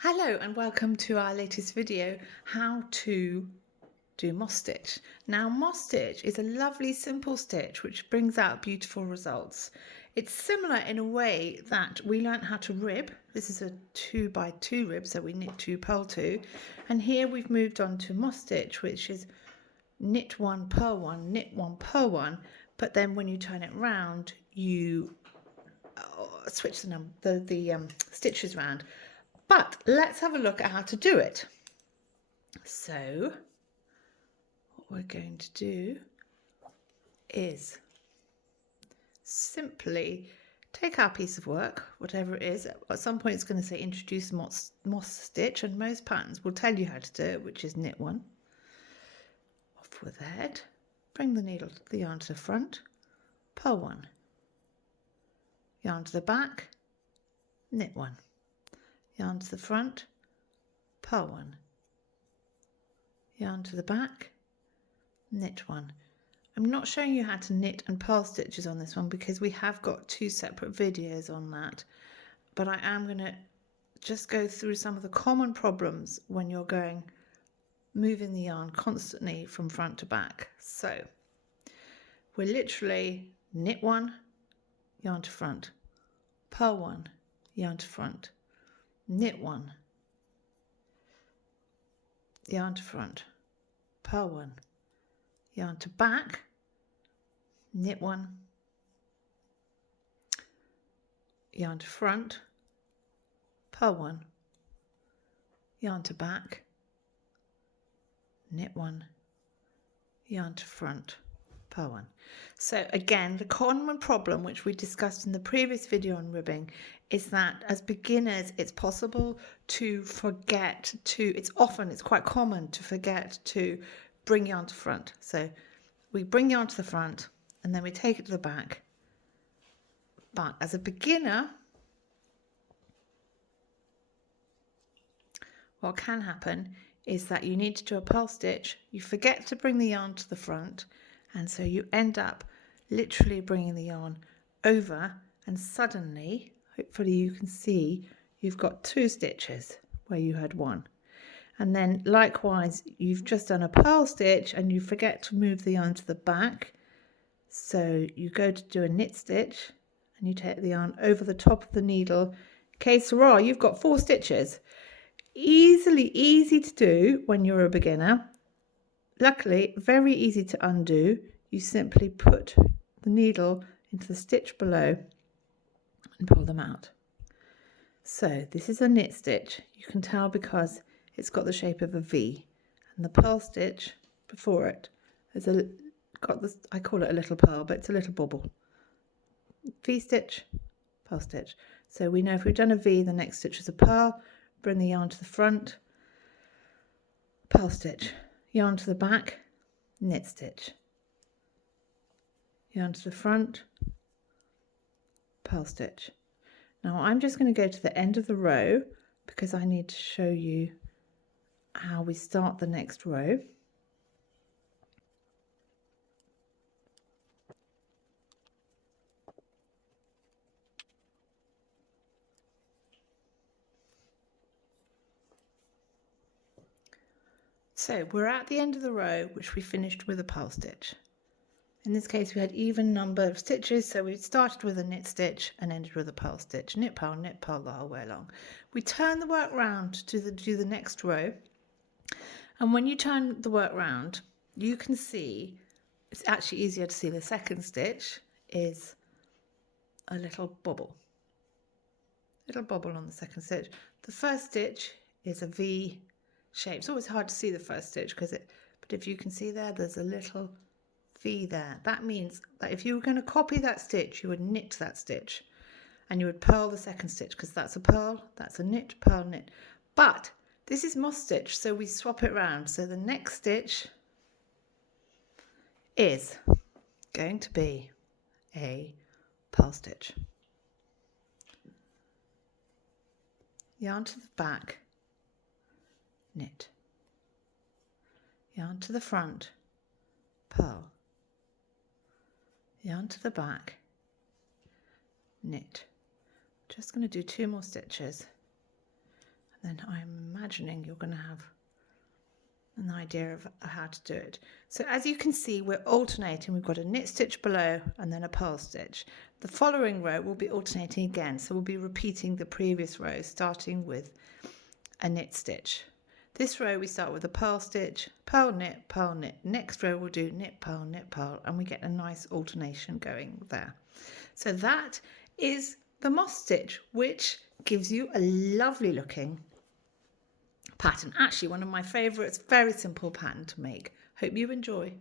Hello and welcome to our latest video, how to do moss stitch. Now moss stitch is a lovely simple stitch which brings out beautiful results. It's similar in a way that we learned how to rib. This is a 2x2 rib, so we knit 2, purl 2, and here we've moved on to moss stitch, which is knit 1, purl 1, knit 1, purl 1, but then when you turn it round you switch the stitches round. But let's have a look at how to do it. So what we're going to do is simply take our piece of work, whatever it is. At some point it's going to say introduce moss stitch, and most patterns will tell you how to do it, which is knit 1, off with the head, bring the yarn to the front, purl 1, yarn to the back, knit 1, yarn to the front, purl 1, yarn to the back, knit 1. I'm not showing you how to knit and purl stitches on this one because we have got 2 separate videos on that, but I am going to just go through some of the common problems when you're moving the yarn constantly from front to back. So we're literally knit 1, yarn to front, purl 1, yarn to front, knit 1, yarn to front, purl 1, yarn to back, knit 1, yarn to front, purl 1, yarn to back, knit 1, yarn to front, purl 1. So again, the common problem which we discussed in the previous video on ribbing is that as beginners it's possible to forget to, it's quite common to forget to bring yarn to front. So we bring yarn to the front and then we take it to the back. But as a beginner, what can happen is that you need to do a purl stitch, you forget to bring the yarn to the front, and so you end up literally bringing the yarn over, and suddenly, hopefully you can see, you've got 2 stitches where you had 1. And then likewise, you've just done a purl stitch and you forget to move the yarn to the back. So you go to do a knit stitch and you take the yarn over the top of the needle. Que sera, you've got 4 stitches. Easy to do when you're a beginner. Luckily, very easy to undo. You simply put the needle into the stitch below and pull them out. So this is a knit stitch. You can tell because it's got the shape of a V, and the purl stitch before it has got this, I call it a little purl, but it's a little bobble. V stitch, purl stitch. So we know if we've done a V, the next stitch is a purl. Bring the yarn to the front, purl stitch, yarn to the back, knit stitch, yarn to the front, purl stitch. Now I'm just going to go to the end of the row because I need to show you how we start the next row. So we're at the end of the row, which we finished with a purl stitch. In this case we had even number of stitches, so we started with a knit stitch and ended with a purl stitch. Knit purl the whole way along. We turn the work round to do the next row, and when you turn the work round you can see it's actually easier to see the second stitch is a little bobble on the second stitch. The first stitch is a V shape. It's always hard to see the first stitch but if you can see there's a little V there. That means that if you were going to copy that stitch you would knit that stitch and you would purl the second stitch, because that's a purl, that's a knit, purl, knit. But this is moss stitch, so we swap it round. So the next stitch is going to be a purl stitch. Yarn to the back, knit, yarn to the front, purl, yarn to the back, knit. Just going to do 2 more stitches then I'm imagining you're going to have an idea of how to do it. So as you can see, we're alternating. We've got a knit stitch below and then a purl stitch. The following row will be alternating again, so we'll be repeating the previous row, starting with a knit stitch. This row we start with a purl stitch, purl knit, purl knit. Next row we'll do knit, purl, and we get a nice alternation going there. So that is the moss stitch, which gives you a lovely looking pattern. Actually, one of my favourites, very simple pattern to make. Hope you enjoy.